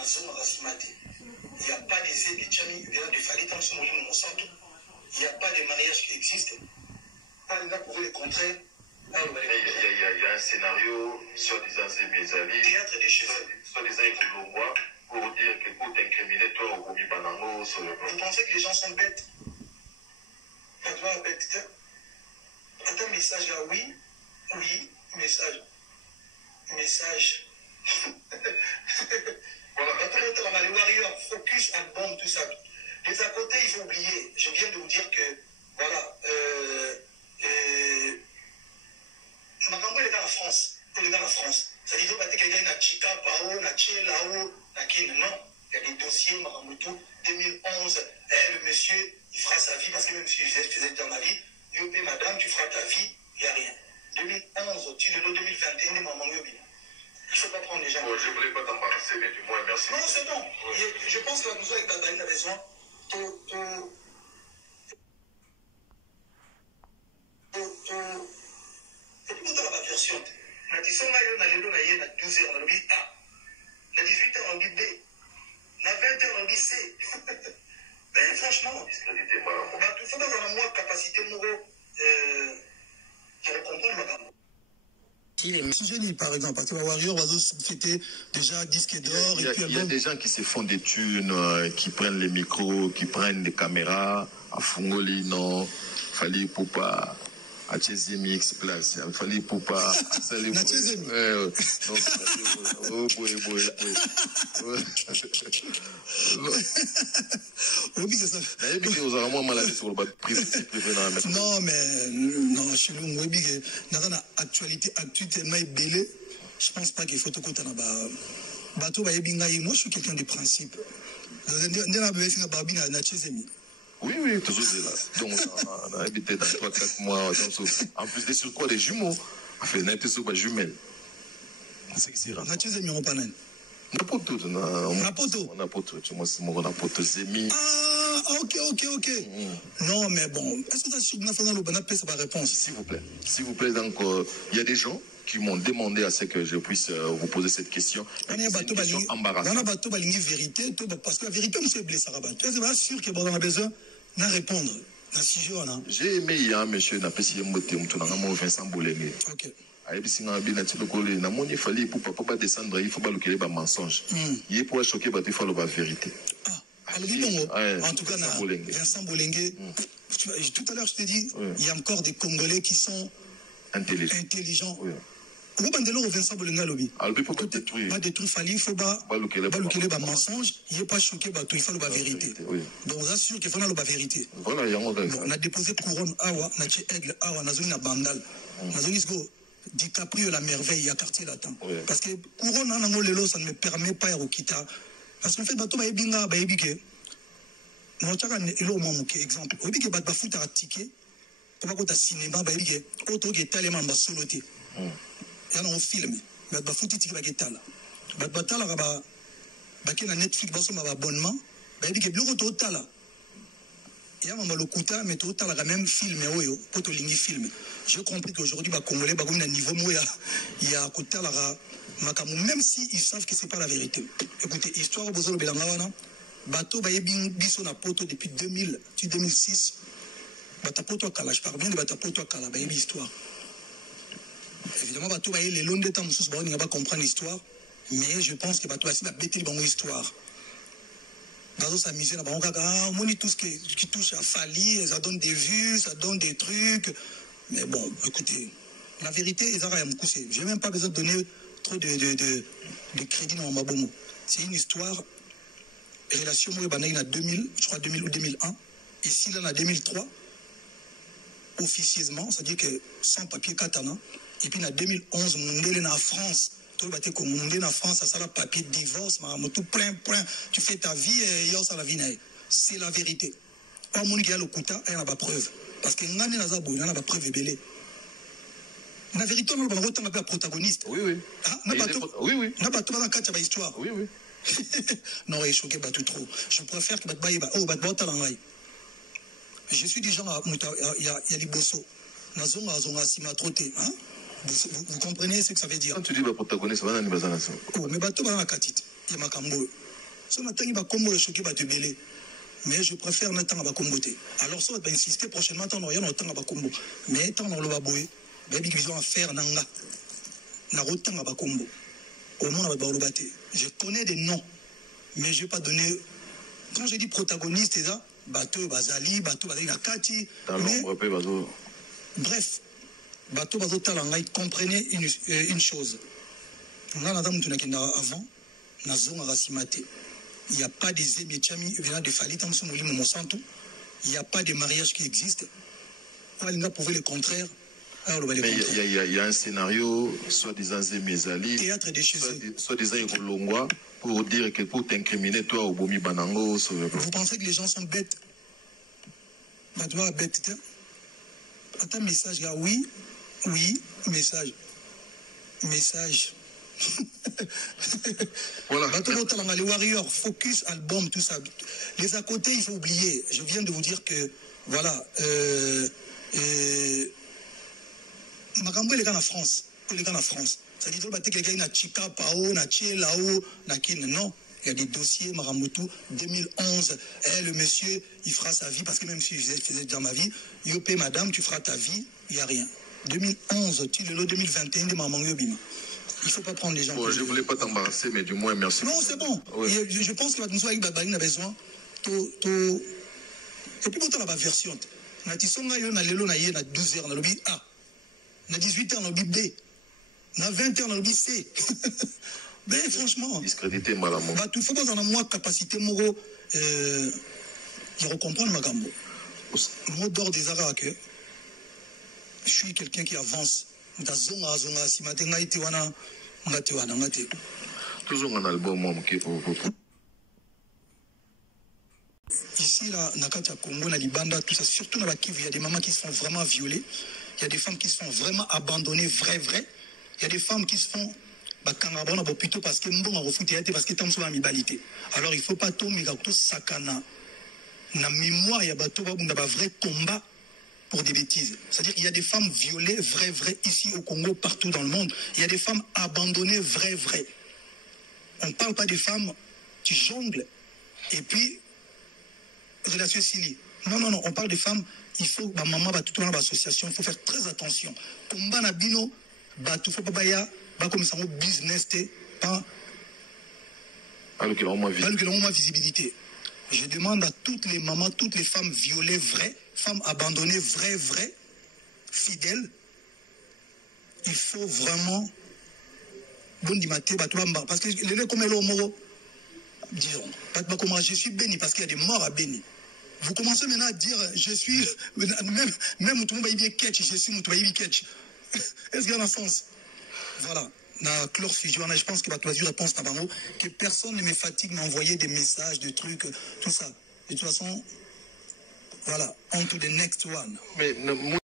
Il n'y a pas d'essai de Tchami, de Fali, tant que il n'y a pas de mariage qui existe. Pas de prouver le contraire. Il y a un scénario, soi-disant, c'est mes amis. Théâtre des cheveux. Soi-disant, il faut le voir pour dire que pour t'incriminer, toi, au Gomi Banango, sur le. Vous pensez que les gens sont bêtes? Pas toi, bête. Attends, message là, oui. Oui, message. Message. Voilà. Les warriors, focus, album, tout ça. Les à côté, il faut oublier. Je viens de vous dire que, voilà, Magambo est dans la France. Il est dans la France. Ça dit qu'il y a une Chika, Pao, Naché, Lao, Nakin. Non. Il y a des dossiers, Magambo, 2011. Le monsieur, il fera sa vie parce que même si je faisais dans ma vie, Yopé, madame, tu feras ta vie, il n'y a rien. 2011, au-dessus de l'eau 2021, les mamans Yobi. Il ne faut pas prendre les gens. Bon, je ne voulais pas t'embarrasser, mais du moins, merci. Non, c'est bon. Oui. Je pense que la musique avec Babani a besoin. C'est tout dans la version. Na 10 ans, on a 12 heures, on a dit A. Na 18 heures, on dit B. Na 20 heures, on dit C. Mais franchement, discrédité, il faut avoir une moins capacité morale de comprendre madame. Génie, par exemple, parce que Warrior va fêter déjà disque d'or. Il y a des gens qui se font des thunes, qui prennent les micros, qui prennent des caméras, à Fungoli, non, Fali Poupa, à Mix Place, Fali Poupa, à Salé Poupa. Non, mais non, chez nous, dans l'actualité tellement belée, je pense pas qu'il faut tout compter là-bas. Moi, je suis quelqu'un de principe. Oui, oui, toujours là. Donc, on a habité dans 3-4 mois. En plus de sur quoi des jumeaux. On fait n'être sur des jumelles. C'est qui rare. Napoto, ah, ok. Non, mais bon, est-ce que ça pas réponse? S'il vous plaît, donc, il y a des gens qui m'ont demandé à ce que je puisse vous poser cette question. C'est une question embarrassante. Vérité, parce que la vérité, on s'est blessé. C'est pas sûr que on a besoin de répondre. J'ai aimé il y a un monsieur, n'a pas si Vincent Bolengue. Ok. Il fallait pour pas descendre, il faut pas le mensonge. Il faut choquer, il faut la vérité. En tout cas, Vincent Bolengue, tout à l'heure je t'ai dit, il y a encore des Congolais qui sont intelligents. Vincent Bolengue lobby. Pas détruire, il faut pas le mensonge, il n'est pas choqué, il faut la vérité. Donc on assure qu'il faut la vérité. On a déposé couronne awa, on a dit aigle awa, on a zone bandal. DiCaprio la merveille, il y a quartier latin. Parce que couronne en lelo, ça ne me permet pas de quitter. Parce qu'en fait, bateau ba ebinga ba ebike. Non chaka elo mo exemple. Obike ba foot à ticket. To ba ko ta cinéma ba ebike. Auto ke talema ba soloté. Ya no film. Ba foot ticket ba ke tala. Ba tala ba ke na Netflix ba so ma abonnement. Ba ebike bloko to tala. Il y a un locuta, mais tout à la même film, pour te ligner film. J'ai compris qu'aujourd'hui, les Congolais, il y a un niveau, il y a un côté à la même s'ils savent que ce n'est pas la vérité. Écoutez, histoire au Bozolo Belangawana, bateau, biso na poto depuis 2006. Batapoto à Kala, je parle bien de Batapoto à Kala, histoire. Évidemment, bateau, les longs des temps, on ne va pas comprendre l'histoire, mais je pense que bateau, va bêter le histoire. Dans s'amuser là-bas, on dit tout ce qui touche à Fali, ça donne des vues, ça donne des trucs. Mais bon, écoutez, la vérité, ils ont rien me coucher. Je n'ai même pas besoin de donner trop de crédit dans ma bomo. C'est une histoire, relation, moi, il y a 2000, je crois 2000 ou 2001. Ici, là, en 2003, officieusement, c'est-à-dire que sans papier katana. Et puis, en 2011, on est en France. En France, ça a papier de divorce, tout plein, tu fais ta vie et ça la vie. C'est la vérité. Pas mon qui a le couta, il y a pas preuve. Parce que nous avons pas preuve belée. La vérité, on a autant de protagoniste. Oui. Oui. On a pas tout dans la histoire. Oui. Non, il est choqué, tout trop. Je préfère que je suis du genre, il y a les bossos. Vous comprenez ce que ça veut dire? Quand tu dis protagoniste, c'est pas mais bateau dans la catite. Il y a Makambo. Si on attend, il va combo choquer, va te belé. Mais je préfère n'attendre à comboter. Alors, ça va insister prochainement, tant rien autant à combo. Mais tant on le va bouer, ils ont affaire nanga. N'a autant à combo. Au moins, on va le battre. Je connais des noms, mais je ne vais pas donner. Quand je dis protagoniste, c'est ça. Bateau, Bazali, Bateau, Bazali, Nakati. Bref, Bateau, Bateau, Talangai, comprenez une chose. Avant, il n'y a pas des émietchami venant de Fali, il n'y a pas de mariage qui existe. On a prouvé le contraire. Mais il y a un scénario, soi-disant Zémézali, théâtre de chez eux. Soi-disant Irolongwa, pour dire que pour t'incriminer, toi, au Bomi Banango. Vous pensez que les gens sont bêtes? Bah, toi, bête. Attends, message là, oui, message. Voilà. Les Warriors, Focus, album, tout ça. Les à côté, il faut oublier. Je viens de vous dire que, voilà, Makambo, les gars en France. Ça dit que quelqu'un n'a Chika, Pao, n'a Tché, Lao, n'a Kin. Non, il y a des dossiers, Maramutu, 2011. Le monsieur, il fera sa vie, parce que même si je faisais déjà ma vie, Yopé, madame, tu feras ta vie, il n'y a rien. 2011, le 2021, de Maman Yobima. Il ne faut pas prendre les gens. Bon, je ne voulais pas t'embarrasser, mais du moins, merci. Non, c'est bon. Oui. Je pense que nous avec Babali, on a besoin. Et puis, on a la version. On a 12 heures, on a lobby A. On a 18 heures, on a lobby B. On a 20 heures, on a lobby C. Mais franchement. Discrédité, madame. Il faut qu'on ait moins capacité, Moro. Il recomprendre ma gambo. Moi, d'or des arats que je suis quelqu'un qui avance. Toujours un album ici là Nakata Congo na Libanda tout ça surtout dans la Kivu il y a des mamans qui se font vraiment violer, il y a des femmes qui se font vraiment abandonner vrai il y a des femmes qui se font plutôt parce que parce que tam sur mibalité. Alors il faut pas tout mais tout sakana na mémoire il y a bateau ba vrai combat pour des bêtises. C'est-à-dire qu'il y a des femmes violées, vraies, ici au Congo, partout dans le monde. Il y a des femmes abandonnées, vraies. On ne parle pas des femmes qui jonglent et puis, relation Sili. Non, on parle des femmes, il faut, maman, tout dans l'association, il faut faire très attention. Combat na bino, il faut pas comme ça, business, pas. Alors qu'il y a moins visibilité. Je demande à toutes les mamans, toutes les femmes violées, vraies, femmes abandonnées, vraies, fidèles. Il faut vraiment... Parce que les comme disons, je suis béni parce qu'il y a des morts à béni. Vous commencez maintenant à dire, je suis... Même tout le monde va y catch, je suis Moutouaïbi catch. Est-ce qu'il y a un sens? Voilà. Na chlore fusion, je pense que la réponse que personne ne me fatigue m'envoyer des messages, des trucs, tout ça. De toute façon, voilà, on to the next one. Mais